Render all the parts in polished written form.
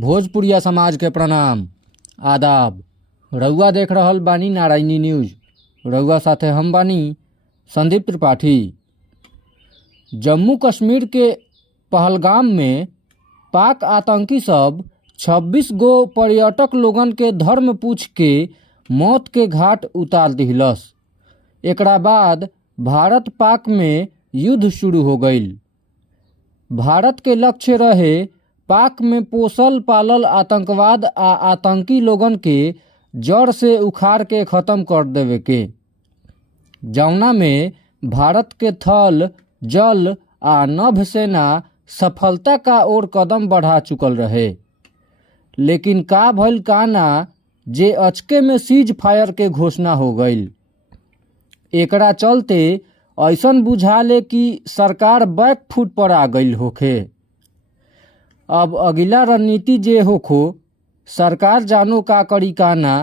भोजपुरिया समाज के प्रणाम आदाब। रउआ देख रहल बानी नारायणी न्यूज। रउआ साथे हम बानी संदीप त्रिपाठी। जम्मू कश्मीर के पहलगाम में पाक आतंकी सब 26 गो पर्यटक लोगन के धर्म पूछ के मौत के घाट उतार दिहलस। एकरा बाद भारत पाक में युद्ध शुरू हो गईल। भारत के लक्ष्य रहे पाक में पोसल पालल आतंकवाद आ आतंकी लोगन के जड़ से उखाड़ के ख़त्म कर देवे के, जौना में भारत के थल जल आ नभ सेना सफलता का ओर कदम बढ़ा चुकल रहे। लेकिन का भइल का ना जे अचके में सीज फायर के घोषणा हो गईल। एकरा चलते ऐसन बुझाले कि सरकार बैक फुट पर आ गईल होखे। अब अगिला रणनीति जे होखो सरकार जानो का करी का ना।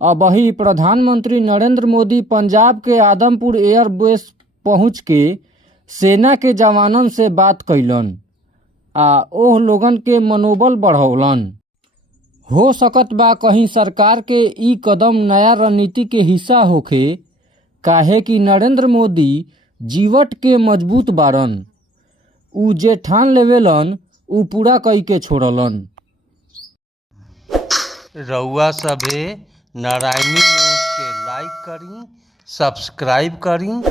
अब ही प्रधानमंत्री नरेंद्र मोदी पंजाब के आदमपुर एयरबेस पहुँच के सेना के जवानन से बात कैलन आ ओह लोगन के मनोबल बढ़ौलन। हो सकत बा कहीं सरकार के ई कदम नया रणनीति के हिस्सा होखे, काहे कि नरेंद्र मोदी जीवट के मजबूत बारन। उ जे ठान लेवेलन उ पूरा कई के छोड़लन। रउआ सभे नारायणी न्यूज के लाइक करी, सब्सक्राइब करी।